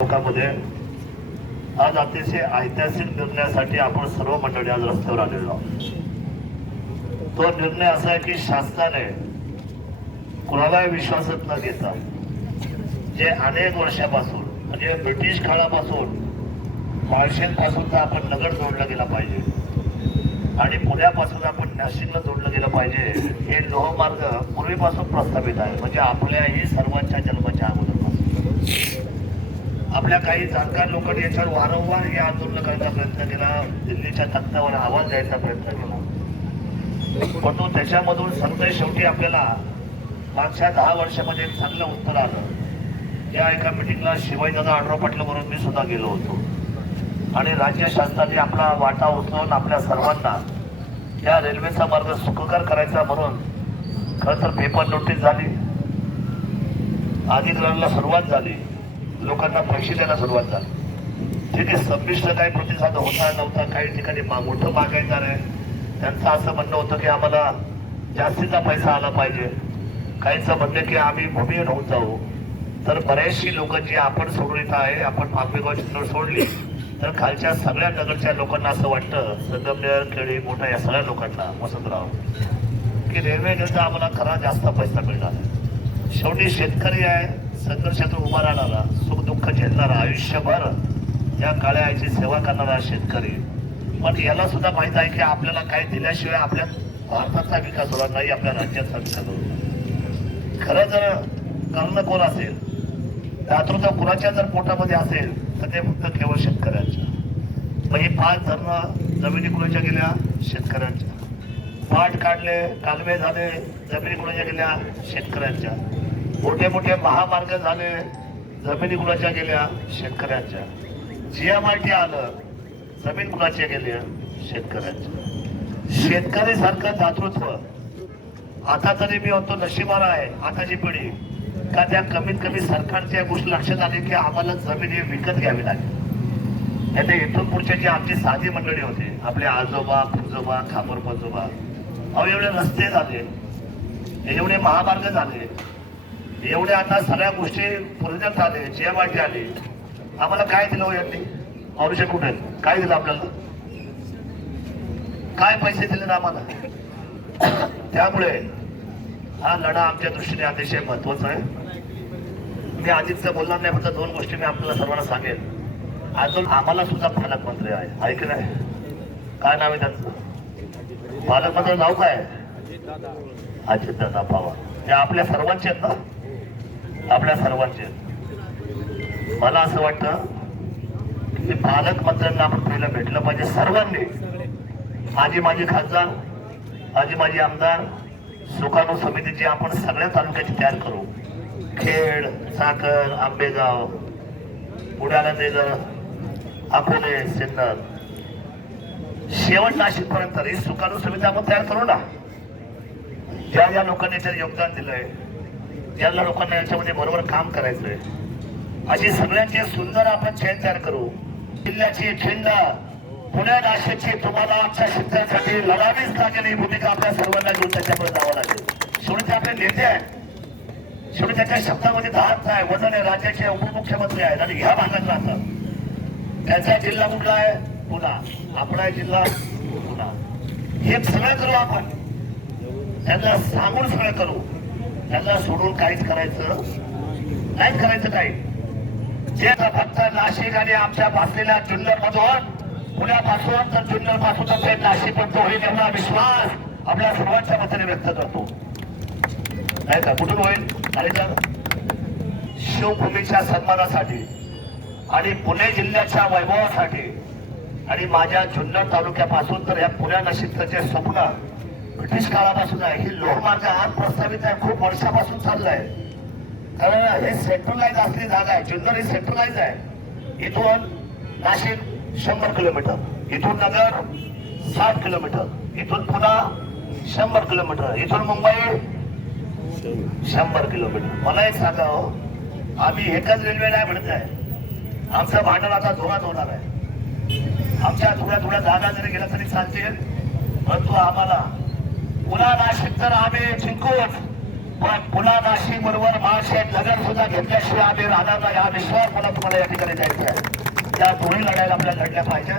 लोकांमध्ये आज अतिशय ऐतिहासिक निर्णयासाठी आपण सर्व मंडळी आज रस्त्यावर आलेलो आहोत। तो निर्णय असा आहे की शासनाने कुणालाही विश्वासात न घेता जे अनेक वर्षापासून म्हणजे ब्रिटिश काळापासून माळशेजपासून आपण नगर जोडला गेला पाहिजे आणि पुण्यापासून आपण नाशिकला जोडलं गेलं पाहिजे, हे लोहमार्ग पूर्वीपासून प्रस्थापित आहे। म्हणजे आपल्याही सर्वांच्या जन्माच्या अगोदरपासून आपल्या काही जाणकार लोकांनी याच्यावर वारंवार हे आंदोलन करण्याचा प्रयत्न केला, दिल्लीच्या तख्तावर आवाज द्यायचा प्रयत्न केला, पण तो त्याच्यामधून संदेश शेवटी आपल्याला मागच्या 10 वर्षामध्ये चांगलं उत्तर आलं। या एका मिटिंगला शिवाजीदादा आढराव पाटलाबरोबर मी सुद्धा गेलो होतो आणि राज्य शासनाने आपला वाटा उचलून आपल्या सर्वांना या रेल्वेचा मार्ग सुखकर करायचा म्हणून खरं तर पेपर नोटीस झाली, अधिग्रहणाला सुरुवात झाली, लोकांना पैसे द्यायला सुरुवात झाली। ठीक आहे, संमिश्र काही प्रतिसाद होता नव्हता, काही ठिकाणी मोठं मागायचं आहे, त्यांचं असं म्हणणं होतं की आम्हाला जास्तीचा पैसा आला पाहिजे, काहींचं म्हणणं की आम्ही भूमिहीन होऊन जाऊ। तर बरेचशी लोक जी आपण सोडून येत आहे, आपण पांगेगाव चिंचवड सोडली तर खालच्या सगळ्या नगरच्या लोकांना असं वाटतं, संगमनेर केळी मोठा या सगळ्या लोकांना वसंतराव की रेल्वेकरता आम्हाला खरा जास्त पैसा मिळणार आहे। शेवटी शेतकरी आहे, संघर्षातून उभा राहणारा, सुख दुःख झेलणारा, आयुष्यभर या काळ्या आईची सेवा करणारा शेतकरी, पण याला सुद्धा माहित आहे की आपल्याला काही दिल्याशिवाय आपल्या भारताचा विकास होणार नाही, आपल्या राज्याचा विकास होणार नाही। खरं जर कर्ण कोण असेल, दातृत्व कुणाच्या जर पोटामध्ये असेल तर ते फक्त केवळ शेतकऱ्यांच्या। म्हणजे 5 धरणं जमिनी कुणाच्या गेल्या, शेतकऱ्यांच्या। पाट काढले, कालवे झाले, जमिनी कुणाच्या गेल्या, शेतकऱ्यांच्या। मोठे मोठे महामार्ग झाले, जमिनी कुणाच्या गेल्या, शेतकऱ्यांच्या। GMRT आलं, जमीन कुणाच्या गेल्या, शेतकऱ्यांच्या। शेतकरी सारखं दातृत्व आता तरी मी म्हणतो नशिबाला आहे आताची पिढी, का त्या कमीत कमी सरकारच्या गोष्टी लक्षात आली की आम्हाला जमीन ही विकत घ्यावी लागेल। आता इथून पुढच्या जी आमची साधी मंडळी होते, आपले आजोबा फुजोबा खापर पजोबा, अहो एवढे रस्ते झाले, एवढे महामार्ग झाले, एवढे आता सगळ्या गोष्टी प्रोजेक्ट आले, GMRT आले, आम्हाला काय दिलं यांनी? औरचे कुठे काय दिलं आपल्याला? काय पैसे दिले ना आम्हाला? त्यामुळे हा लढा आमच्या दृष्टीने अतिशय महत्वाचा आहे। मी आधीच बोलणार नाही, फक्त 2 गोष्टी मी आपल्याला सर्वांना सांगेल। अजून आम्हाला सुद्धा पालकमंत्री आहे, ऐकलं आहे? काय नाव आहे त्यांचं? पालकमंत्री नाव काय? अजितदादा पवार। ते आपल्या सर्वांचे आहेत ना, आपल्या सर्वांचे। मला असं वाटतं की पालकमंत्र्यांना आपण पहिलं भेटलं पाहिजे सर्वांनी। माझी खासदार, माझी आमदार, सुकाणू समितीची आपण सगळ्या तालुक्याची तयार करू। खेड, साखर, आंबेगाव, बुडाला देगर, अकोले, सिन्नर, शेवट नाशिक पर्यंत ही सुकाणू समिती आपण तयार करू ना। ज्या ज्या लोकांनी त्यात योगदान दिलंय, ज्या लोकांना याच्यामध्ये बरोबर काम करायचंय, अशी सगळ्यांची सुंदर आपण चेन तयार करू। जिल्ह्याची खिंड पुण्या नाशिकची तुम्हाला आमच्या शेतकऱ्यांसाठी लढावीच लागेल, ही भूमिका आपल्या सर्वांना घेऊन त्याच्याकडे जावं लागेल। शेवटी ते आपले नेते आहेत, शेवटी त्याच्या शब्दामध्ये धाक आहे, वजन आहे, राज्याचे उपमुख्यमंत्री आहेत आणि ह्या भागात राहतात। त्याचा जिल्हा कुठला आहे? पुणा। आपला जिल्हा पुणा। हे सगळं करू आपण, त्यांना सांगून सगळं करू, त्यांना सोडून काहीच करायचं नाहीच करायचं काही। जे फक्त नाशिक आणि आमच्या बसलेल्या जुन्नर मधून, पुण्यापासून तर जुन्नर पासून तर ते नाशिक पर्यंत होईल एवढा विश्वास आपल्या सर्वांच्या मताने व्यक्त करतो, नाही का? कुठून होईल? आणि तर शिवभूमीच्या सन्मानासाठी आणि पुणे जिल्ह्याच्या वैभवासाठी आणि माझ्या जुन्नर तालुक्यापासून तर या पुण्या नाशिकचं जे स्वप्न ब्रिटिश काळापासून आहे, ही लोहमार्ग आज प्रस्तावित आहे, खूप वर्षापासून चाललंय। कारण हे सेंट्रलाइज असली जागा आहे, जुन्नर ही सेंट्रलाइज आहे। इथून नाशिक 100 किलोमीटर, इथून नगर 60 किलोमीटर, इथून पुन्हा 100 किलोमीटर, इथून मुंबई 100 किलोमीटर। मला एक सांगा हो, आम्ही एकच रेल्वे नाही म्हणत आहे, आमचं भांडण आता धुळ्यात होणार आहे। आमच्या थोड्या जागा जरी गेल्या तरी चालतील, परंतु आम्हाला पुन्हा नाशिक तर आम्ही जिंकून पण पुन्हा नाशिक बरोबर महाशेत नगर सुद्धा घेतल्याशिवाय आम्ही राहणार नाही हा विश्वास मला तुम्हाला या ठिकाणी द्यायचा आहे. त्या दोन्ही लढायला आपल्याला लढल्या पाहिजे,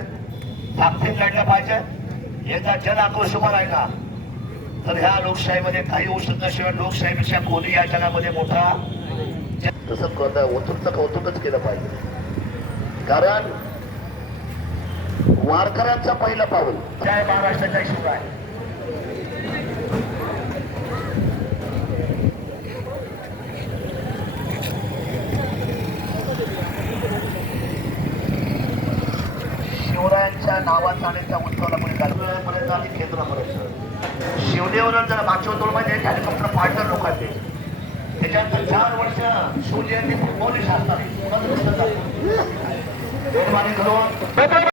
ताकदीत लढल्या पाहिजे. याचा जन आक्रोश उभा राहिला तर ह्या लोकशाहीमध्ये काही होऊ शकत शिवाय लोकशाहीपेक्षा कोणी या जगामध्ये मोठा तसं ओतूरचं कौतुकच केलं पाहिजे. कारण वारकऱ्यांचं पहिलं पाऊल जय महाराष्ट्राच्या शिवाय शिवरायांच्या नावाचा आणि त्या उत्सवाला पुढे पर्यंत आणि केंद्रापर्यंत शिवदेवनं जर मागच्या उत्सवामध्ये त्याने फक्त पार्टनर लोकांचे त्याच्यानंतर 4 वर्ष शिवजयंती पोलीस असतात करून